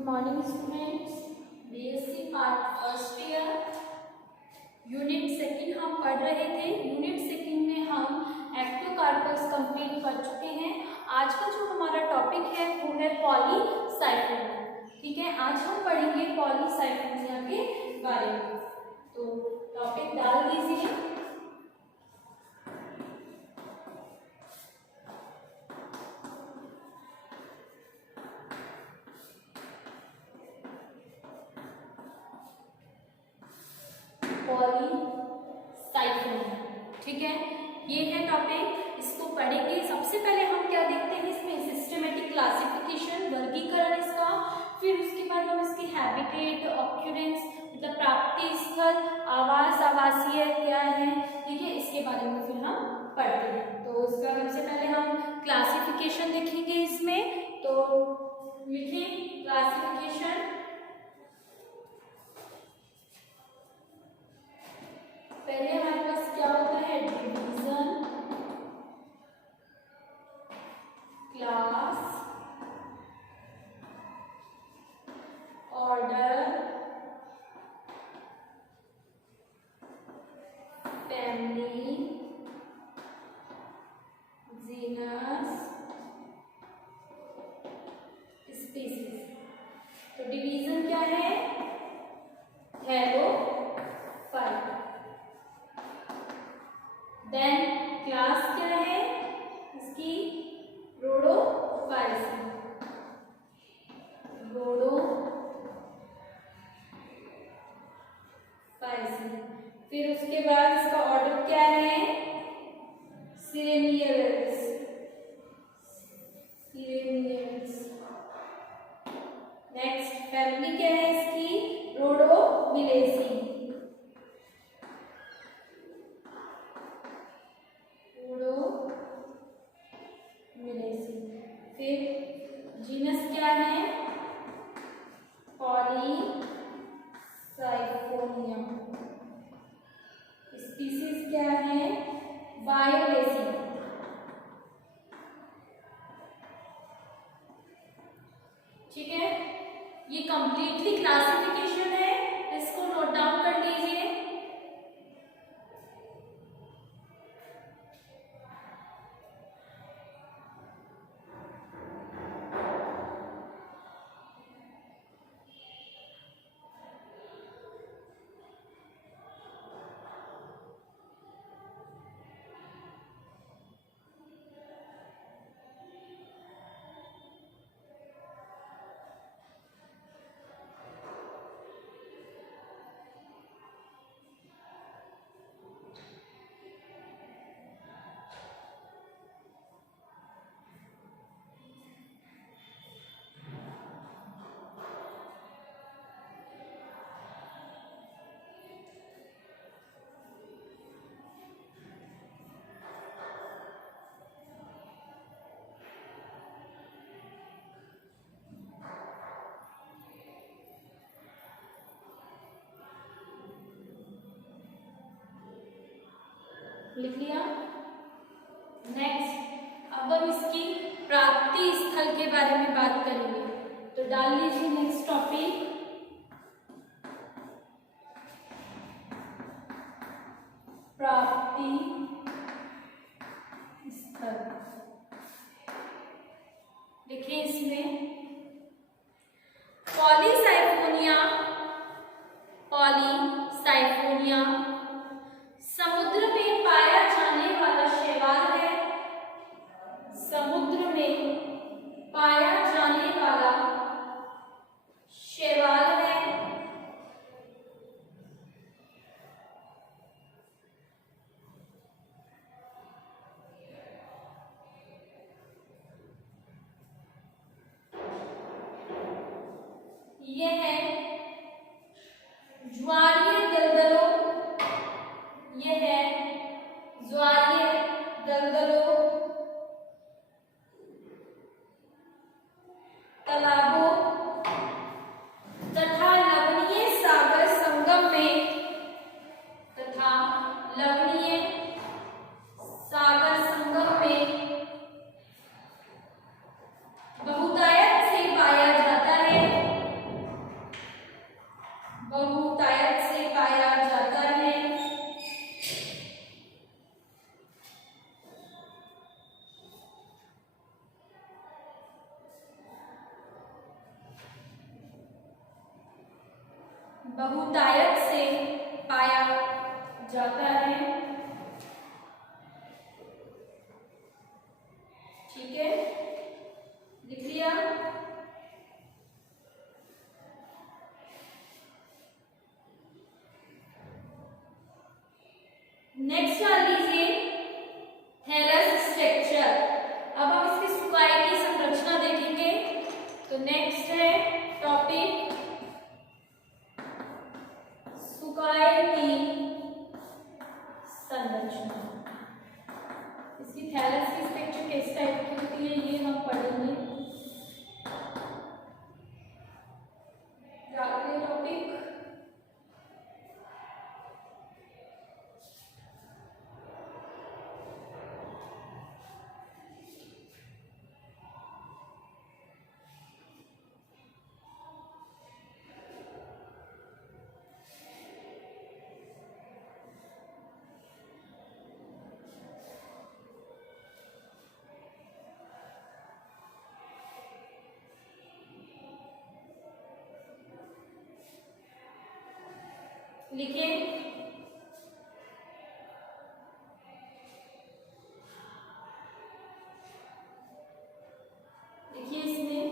Good morning students. BSc part first year unit second हम पढ़ रहे थे। यूनिट सेकंड में हम एक्टोकार्पस कंप्लीट कर चुके हैं। आज का जो हमारा टॉपिक है वो है पॉलीसाइफोनिया। ठीक है, आज हम पढ़ेंगे पॉलीसाइफोनिया के बारे में। तो टॉपिक डाल दीजिए। पॉलीसाइफोनिया, ठीक है, ये है टॉपिक, इसको पढ़ेंगे। सबसे पहले हम क्या देखते हैं इसमें, सिस्टमेटिक क्लासिफिकेशन, वर्गीकरण इसका, फिर उसके बाद हम इसकी हैबिटेट, ऑक्यूरेंस मतलब प्राप्ति स्थल, आवास, आवासीय क्या है, ठीक है, इसके बारे में फिर हम पढ़ते हैं। तो इसका सबसे पहले हम क्लासिफिकेशन देखेंगे इसमें। तो लिखें क्लासिफिकेशन। पहले हमारे पास क्या होता है, division, class, order, family, genus, species. तो डिवीजन क्या है, थैलोफाइट। देन क्लास क्या है इसकी, रोडोफाइसी, फिर उसके बाद इसका ऑर्डर क्या है, सिरेनियल्स। नेक्स्ट फैमिली क्या है इसकी, रोडोमिलेसी। फिर जीनस क्या है, पॉलीसाइफोनिया। स्पीसीज क्या है, वायोलेसी। ठीक है, ये कंप्लीटली क्लासिफिकेशन है, इसको नोट डाउन कर लीजिए। लिख लिया। नेक्स्ट अब हम इसकी प्राप्ति स्थल के बारे में बात करेंगे। तो डाल लीजिए नेक्स्ट टॉपिक, प्राप्ति स्थल। देखिए इसमें पॉलीसाइफोनिया समुद्र में पाया जाने वाला शैवाल है। समुद्र में पाया जाने वाला शैवाल है। यह है ज्वारीय दलदलों, यह है ज्वारीय दलदलों, तालाबों तथा लवणीय सागर संगम में, तथा लवणीय सागर संगम में बहुतायत से पाया जाता है। बहुतायत से पाया जाता है। ठीक है, लिख लिया। नेक्स्ट मान लीजिए थैलस स्ट्रक्चर। अब हम इसके सुकाई की संरचना देखेंगे। तो नेक्स्ट है टॉपिक सुकाई की संरचना। इसकी थैलस की स्ट्रक्चर किस टाइप की होती है ये हम पढ़ेंगे। टॉपिक लिखें। देखिए इसमें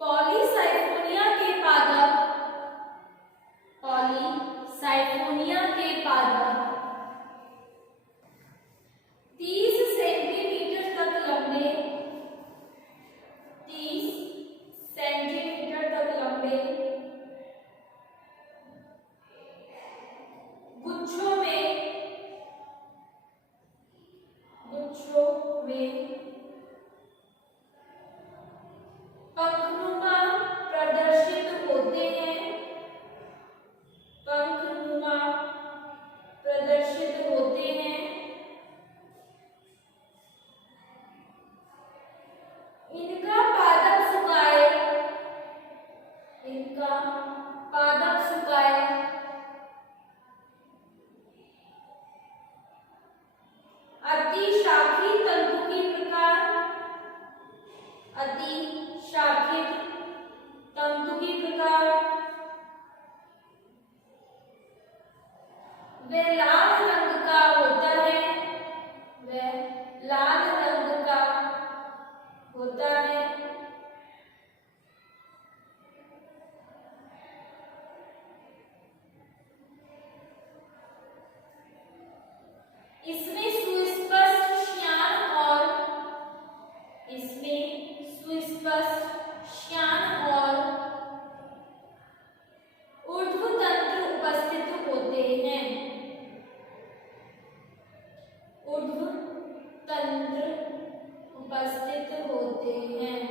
पॉलीसाइफोनिया के पादप, पॉलीसाइफोनिया के पादप 30 सेंटीमीटर तक लंबे, 30 सेंटीमीटर तक लंबे गुच्छों में पंखनुमा प्रदर्शित होते हैं, पंखनुमा प्रदर्शित होते हैं। इनका पादप सुकाए, इनका पादप सुकाए अति शाखित तंतु की प्रकार, अति शाखित तंतु की प्रकार वह लाल रंग का होता है, वह लाल रंग का होता है। इसमें सुस्पष्ट श्यान और ऊर्ध्व तंत्र उपस्थित होते हैं, ऊर्ध्व तंत्र उपस्थित होते हैं।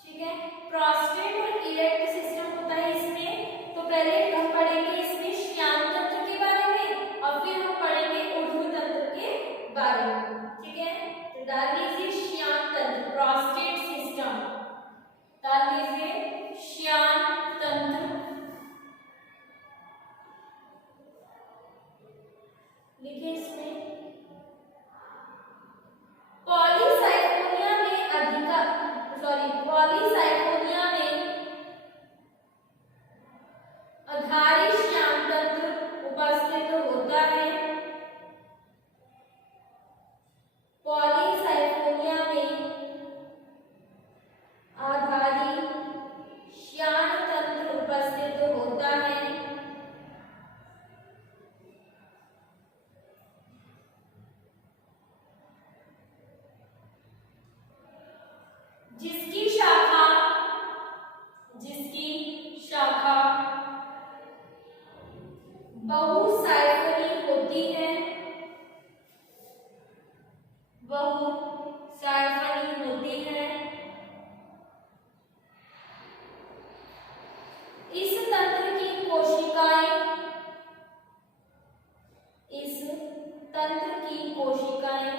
ठीक है, प्रोस्टेट और इरेक्ट सिस्टम होता है इसमें। तो पहले हम पढ़ेंगे इसमें श्यान तंत्र के बारे में और फिर हम पढ़ेंगे ऊर्ध्व तंत्र के बारे में। ठीक है, तो डाल दीजिए श्यान तंत्र, प्रोस्टेट सिस्टम, डाल दीजिए श्यान तंत्र। लिखिए इसमें पॉलीसाइफोनिया में आधारी श्यान तंत्र उपस्थित होता है। पॉलीसाइफोनिया में आधारी श्यान तंत्र उपस्थित होता है। जिसकी शाखा बहुसाइफनी होती है, बहुसाइफनी होती है। इस तंत्र की कोशिकाएं, इस तंत्र की कोशिकाएं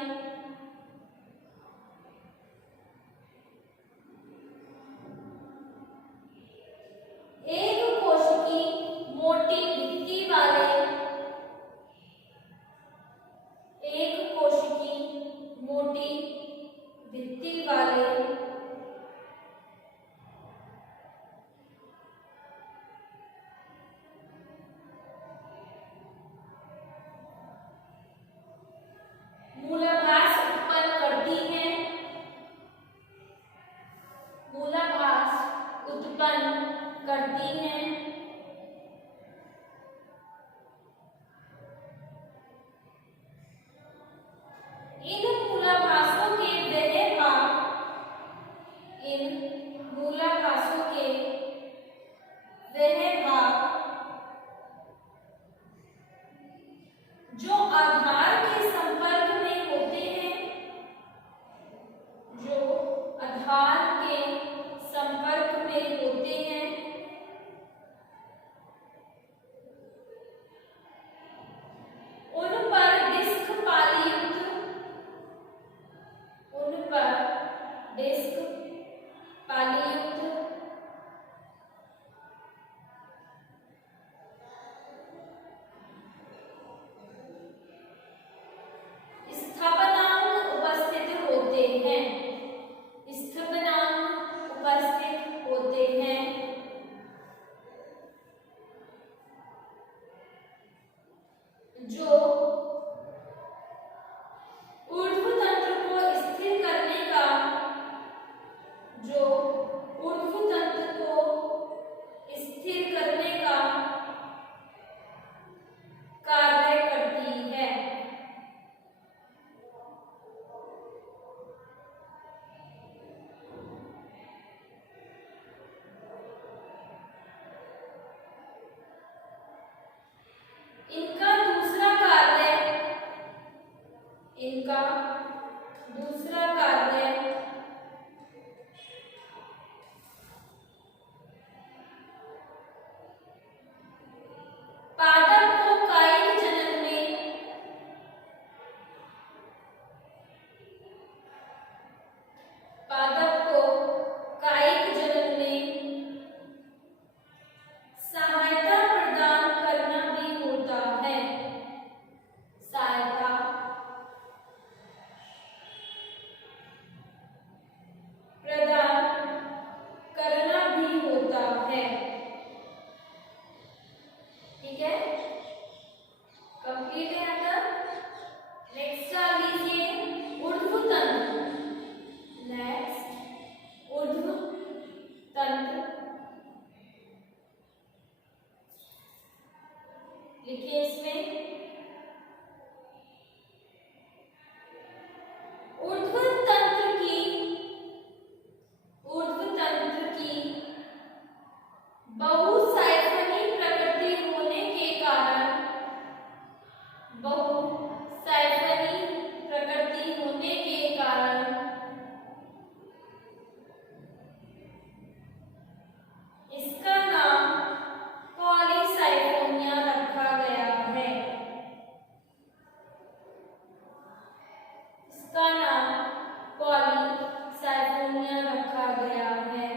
अन्य रखा गया है।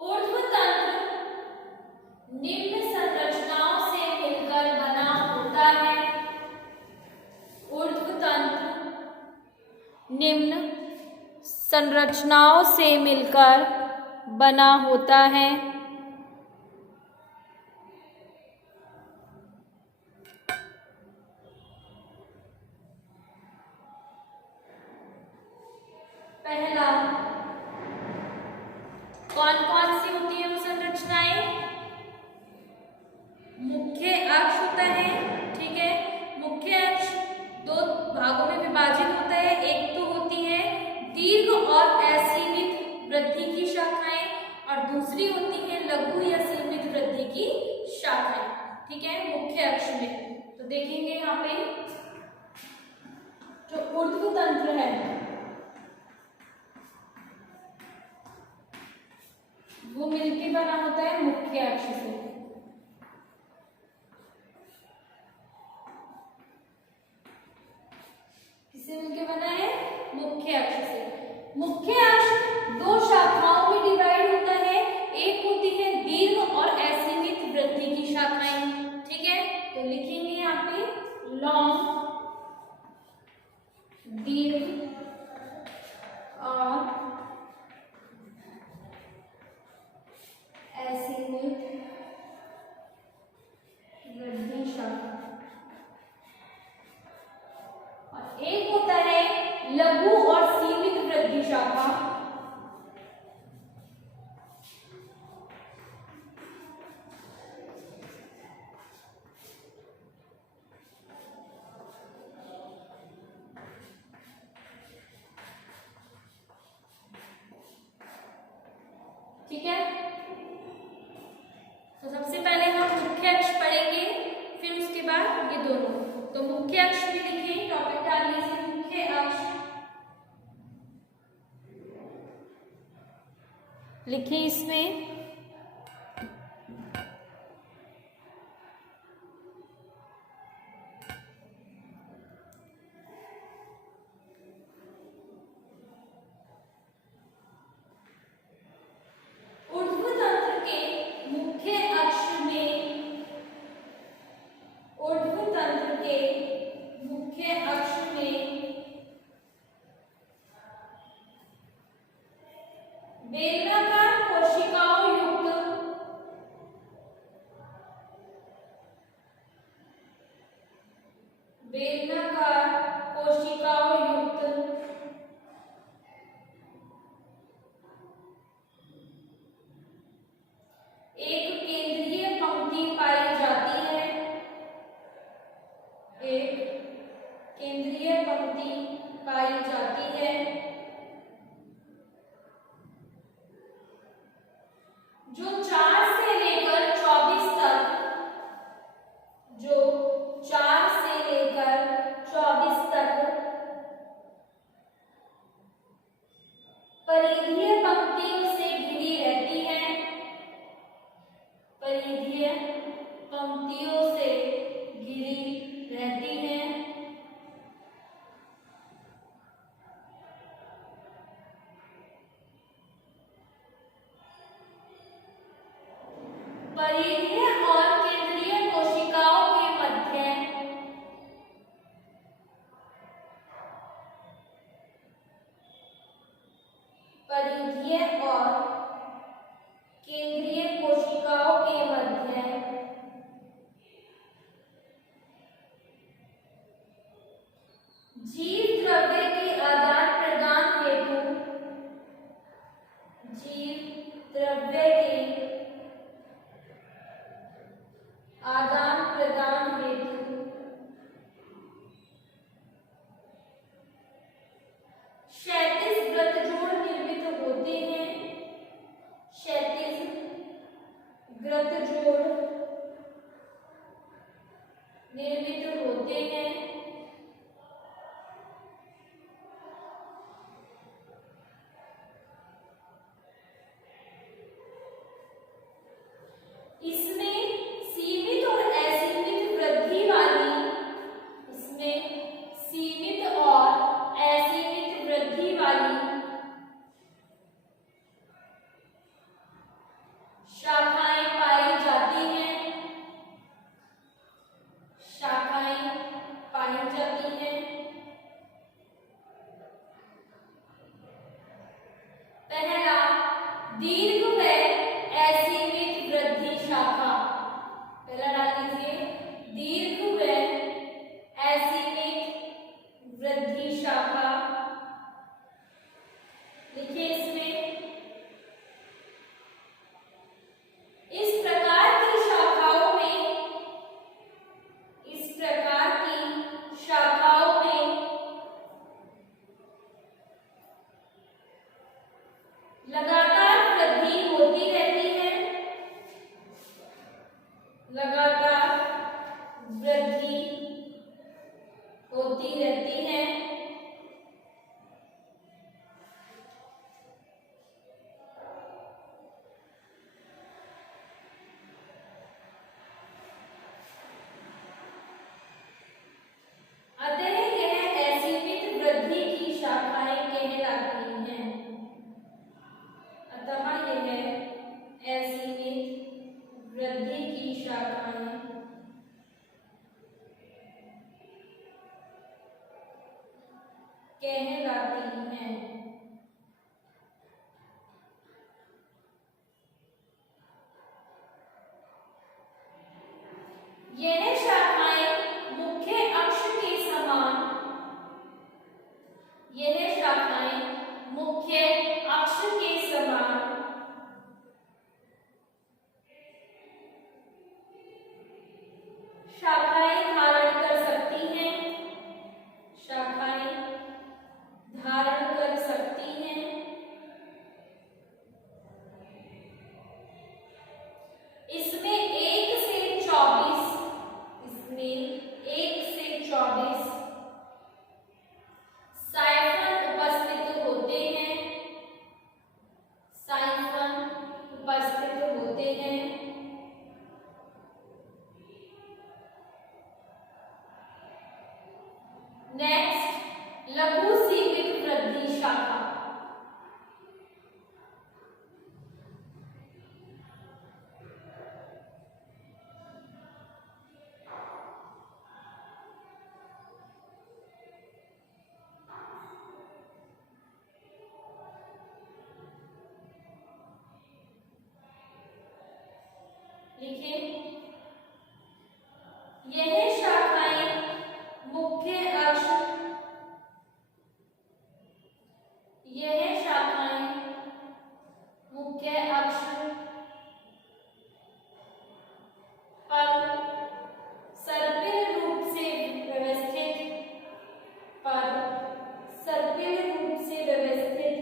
ऊर्ध्वतंत्र निम्न संरचनाओं से मिलकर बना होता है। ऊर्ध्वतंत्र निम्न संरचनाओं से मिलकर बना होता है। पहला, कौन कौन सी होती है वो संरचनाएं? मुख्य अक्ष होता है, ठीक है। मुख्य अक्ष दो भागों में विभाजित होता है। एक तो होती है दीर्घ और असीमित वृद्धि की शाखाएं और दूसरी होती है लघु या सीमित वृद्धि की शाखाएं, ठीक है, मुख्य अक्ष में। तो देखेंगे यहाँ पे जो ऊर्ध्वतंत्र है वो मिलके बना होता है मुख्य अक्ष से। किससे मिलके बना है? मुख्य अक्ष से। मुख्य अक्ष दो शाखाओं में डिवाइड होता है। एक होती है दीर्घ और असीमित वृद्धि की शाखाएं, ठीक है। तो लिखेंगे यहाँ पे लॉन्ग, दीर्घ और असीमित वृद्धि शाखा। और एक होता है लघु और सीमित वृद्धि शाखा। ठीक है, तो सबसे पहले हम मुख्य अक्ष पढ़ेंगे, फिर उसके बाद ये दोनों। तो मुख्य अक्ष भी लिखें, टॉपिक डाल लीजिए मुख्य अक्ष। लिखें इसमें ऊर्ध्वतंत्र के मुख्य अक्ष में, ऊर्ध्वतंत्र के मुख्य अक्ष में बेलनाकार कोशिकाओं युक्त बेलनाकार कोशिकाओं युक्त एक केंद्रीय पंक्ति पाई जाती है। एक केंद्रीय पंक्ति पाई जाती है जो 4 से लेकर 24 तक, जो 4 से लेकर 24 तक परिधीय पंक्तियों से घिरी रहती है। परिधीय पंक्तियों से घिरी रहती है। परिधीय और केंद्रीय कोशिकाओं के मध्य परिधीय और केंद्रीय कोशिकाओं के मध्य जीव द्रव्य के आदान प्रदान हेतु, जीव द्रव्य के आदान प्रदान हेतु क्षैतिज व्रतजोड़ निर्मित होते हैं। क्षैतिज व्रतजोड़ निर्मित होते हैं। इसमें सीमित और असीमित वृद्धि वाली कहलाती हैं। यह शाखाएं मुख्य अक्ष के समान, यह शाखाएं मुख्य अक्ष के समान शाखाएं धारण कर सकती हैं, शाखाएं धारण कर सकती हैं। इसमें 1 से 24, इसमें 1 से 24 साइफन उपस्थित होते हैं, साइफन उपस्थित होते हैं। नेक्स्ट, लघु सीमित वृद्धि शाखा। लिखिए, यह शाखाएं मुख्य अक्ष, यह शाखाएं मुख्य अक्ष पर सर्पिल रूप से व्यवस्थित, पर सर्पिल रूप से व्यवस्थित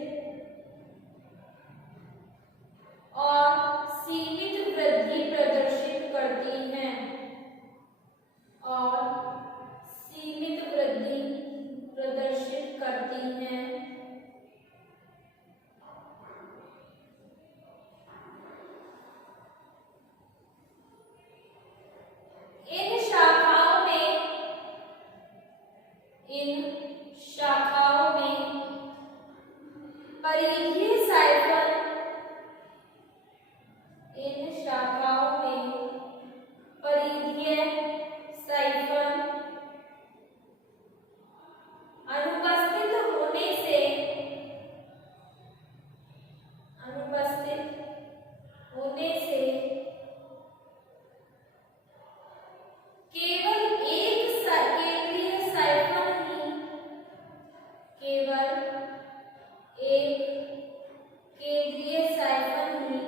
और सीमित वृद्धि प्रदर्शित करती हैं, और सीमित वृद्धि प्रदर्शित करती हैं। इन शाखाओं में परिधीय साइफन, इन शाखाओं में परिधीय साइफन अनुपस्थित होने से केवल एक केंद्रीय साइफन ही, केवल एक केंद्रीय साइफन ही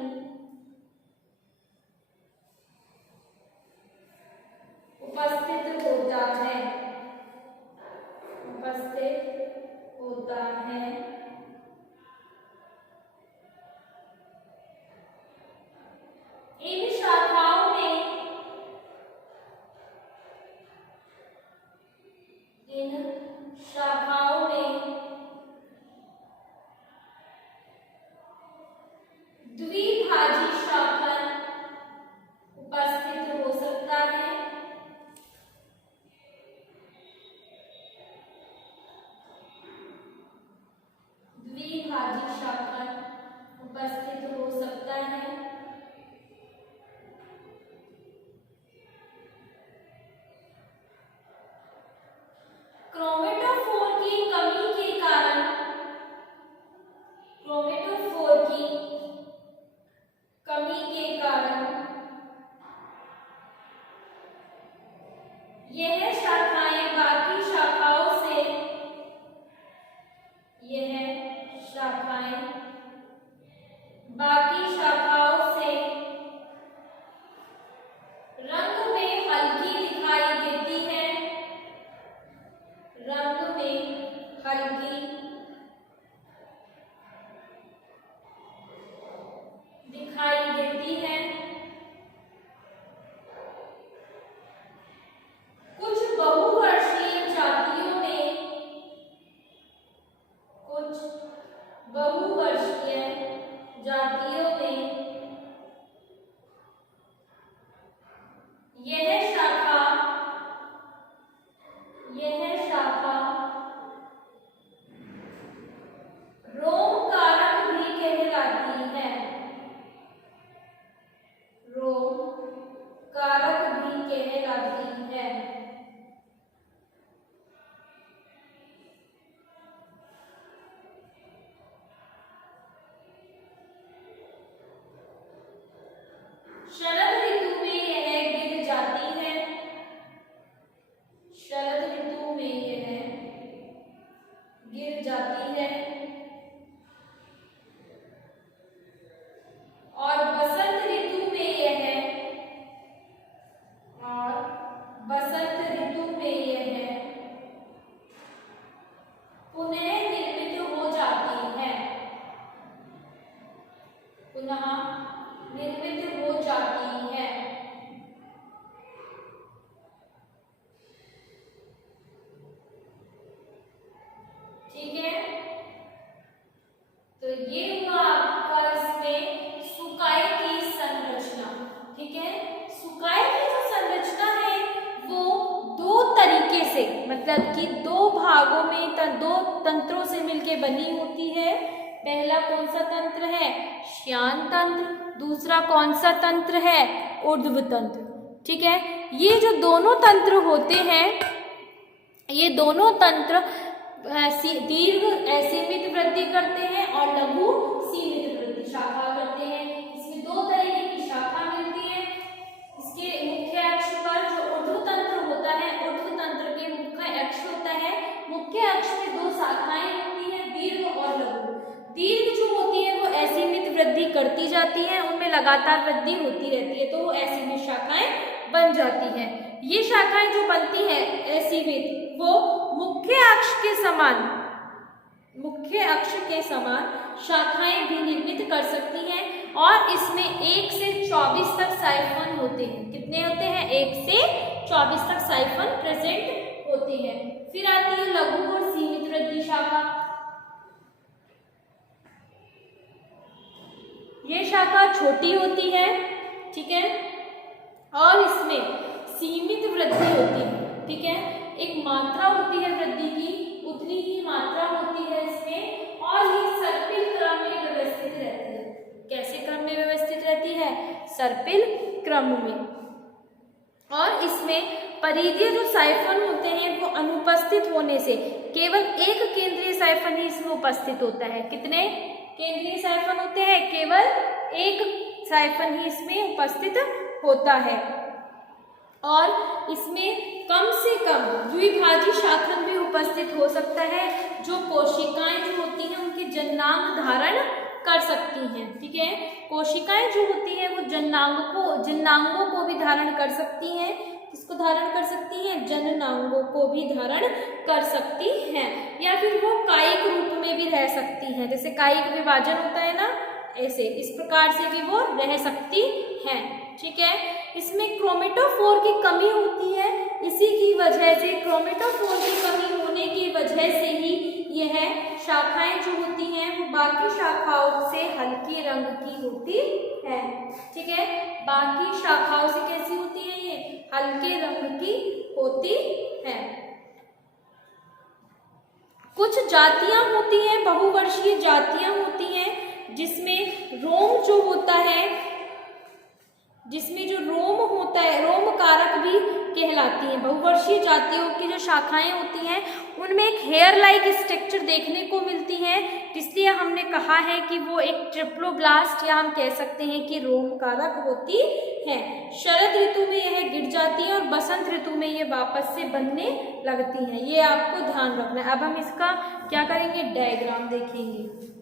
उपस्थित होता है, उपस्थित होता है। इन शाखाओं में द्विभाजी शाखन उपस्थित हो सकता है, द्विभाजी शाखन उपस्थित हो सकता है। क्रोमेटोफोर की कमी के कारण, क्रोमेटोफोर की कमी के कारण यह शाखाएं बाकी शाखाओं से, यह शाखाएं बाकी शाखाओं से रंग में हल्की दिखाई देती है, रंग में हल्की दिखाई देती है। कुछ से, मतलब कि दो भागों में दो तंत्रों से मिलकर बनी होती है। पहला कौन सा तंत्र है? श्यान तंत्र। दूसरा कौन सा तंत्र है? ऊर्ध्व तंत्र। ठीक है, ये जो दोनों तंत्र होते हैं, ये दोनों तंत्र दीर्घ असीमित वृद्धि करते हैं और लघु सीमित वृद्धि शाखा करते हैं। इसमें दो तरीके की शाखा मिलती है। इसके मुख्य अक्ष पर जो ऊर्ध्व तंत्र होता है, ऊर्ध्व तंत्र के मुख्य अक्ष होता है, मुख्य अक्ष में दो शाखाएं होती हैं, दीर्घ और लघु। दीर्घ जो होती है वो असीमित वृद्धि करती जाती है, उनमें लगातार वृद्धि होती रहती है, तो वो असीमित शाखाएं बन जाती हैं। ये शाखाएं जो बनती है असीमित, वो मुख्य अक्ष के समान शाखाएं भी निर्मित कर सकती हैं और इसमें 1 से 24 तक साइफन होते हैं। कितने होते हैं? 1 से 24 तक साइफन प्रेजेंट होते हैं। फिर आती है लघु और सीमित वृद्धि शाखा। ये शाखा छोटी होती है, ठीक है, और इसमें सीमित वृद्धि होती है। ठीक है, एक मात्रा होती है वृद्धि की, उतनी ही मात्रा होती है इसमें, और ये सर्पिल क्रम में व्यवस्थित रहती है। कैसे क्रम में व्यवस्थित रहती है? सर्पिल क्रम में। और इसमें परिधीय जो साइफन होते हैं वो अनुपस्थित होने से केवल एक केंद्रीय साइफन ही इसमें उपस्थित होता है। कितने केंद्रीय साइफन होते हैं? केवल एक साइफन ही इसमें उपस्थित होता है। और इसमें कम से कम द्विभाजी शाखन भी उपस्थित हो सकता है, जो कोशिकाएं जो होती हैं उनके जननांग धारण कर सकती हैं। ठीक है, कोशिकाएं जो होती हैं वो जननांगों को भी धारण कर सकती हैं। किसको धारण कर सकती हैं? जननांगों को भी धारण कर सकती हैं, या फिर वो कायिक रूप में भी रह सकती हैं। जैसे कायिक विभाजन होता है ना, ऐसे इस प्रकार से भी वो रह सकती हैं। ठीक है, इसमें क्रोमेटोफोर की कमी होती है, इसी की वजह से, क्रोमेटोफोर की कमी होने की वजह से ही यह शाखाएं जो होती हैं वो बाकी शाखाओं से हल्के रंग की होती है। ठीक है, बाकी शाखाओं से कैसी होती है? ये हल्के रंग की होती है। कुछ जातियां होती हैं, बहुवर्षीय जातियां होती हैं, जिसमें रोम जो होता है, जिसमें जो रोम होता है, रोम कारक भी कहलाती हैं। बहुवर्षीय जातियों की जो शाखाएं होती हैं उनमें एक हेयर लाइक स्ट्रक्चर देखने को मिलती है, इसलिए हमने कहा है कि वो एक ट्रिप्लोब्लास्ट, या हम कह सकते हैं कि रोम कारक होती है। शरद ऋतु में यह गिर जाती है और बसंत ऋतु में ये वापस से बनने लगती हैं। ये आपको ध्यान रखना है। अब हम इसका क्या करेंगे? डायग्राम देखेंगे।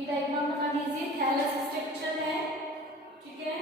ये डायग्राम बना लीजिए, थैलस स्ट्रक्चर है, ठीक है।